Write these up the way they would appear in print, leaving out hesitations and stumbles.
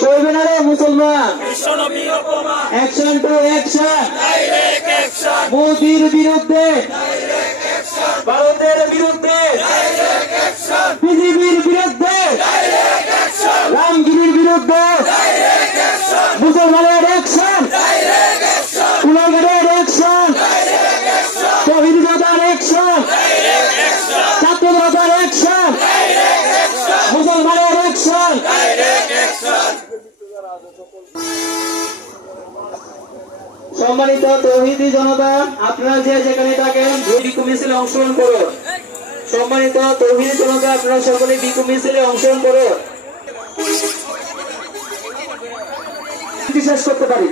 সইবে না রে মুসলমান। অ্যাকশন টু অ্যাকশন, মোদির বিরুদ্ধে, ভারতের বিরুদ্ধে, বিজেপির বিরুদ্ধে, রামগিরির বিরুদ্ধে, মুসলমানের অ্যাকশন, কুলাঘাটের অ্যাকশন, তৌহিদ জনতার অ্যাকশন, ছাত্র জনতার অ্যাকশন, মুসলমানের অ্যাকশন। সম্মানিত তৌহিদি জনতা, আপনারা যে যেখানে থাকেন বিক্ষোভ মিছিলে অংশগ্রহণ করুন। সম্মানিত তৌহিদি জনতা, আপনারা সকলে বিক্ষোভ মিছিলে অংশগ্রহণ করুন। শেষ করতে পারি।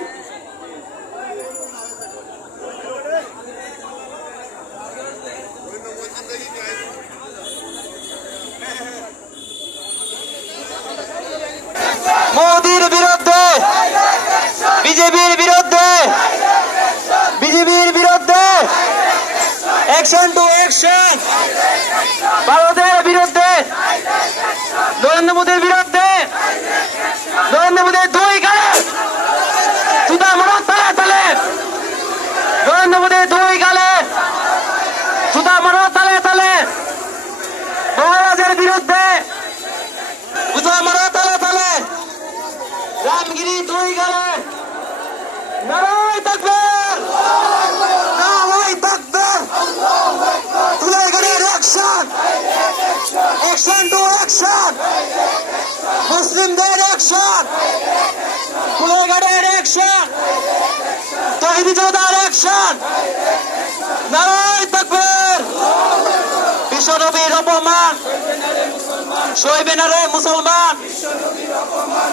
মোদির বিরুদ্ধে, বিজেপির বিরুদ্ধে, বিজেপির বিরুদ্ধে, অ্যাকশন টু অ্যাকশন, ভারতের বিরুদ্ধে, নরেন্দ্র মোদীর বিরুদ্ধে, নরেন্দ্র মোদীর দুই গালে জুতা মারো তালে তালে, নরেন্দ্র মোদীর দুই গালে জুতা মারো তালে তালে, মহারাজের বিরুদ্ধে জুতা মারো তালে তালে, রামগিরি দুই গালে নারায়ে তাকবীর, নারায়ে তাকবীর, কুলাঘাটের অ্যাকশন, অ্যাকশন টু অ্যাকশন, মুসলিমদের অ্যাকশন, কুলাঘাটের অ্যাকশন, তৌহিদি জনতার অ্যাকশন, নারায়ে তাকবীর। বিশ্বনবীর অপমান সইবে না রে মুসলমান,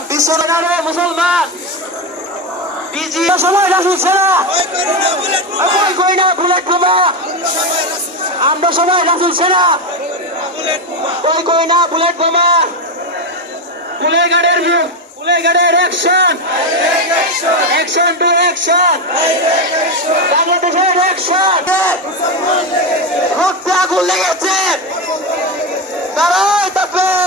বিশ্বনবী না রে মুসলমান। সময় রাসূল সেনা কই না বুলেট বোমা, আমরা সবাই রাসূল সেনা কই না বুলেট বোমা। কুলাঘাটের অ্যাকশন, অ্যাকশন টু অ্যাকশন, বাংলাদেশের অ্যাকশন। রক্তে আগুন লেগেছে, নারায়ে তাকবীর।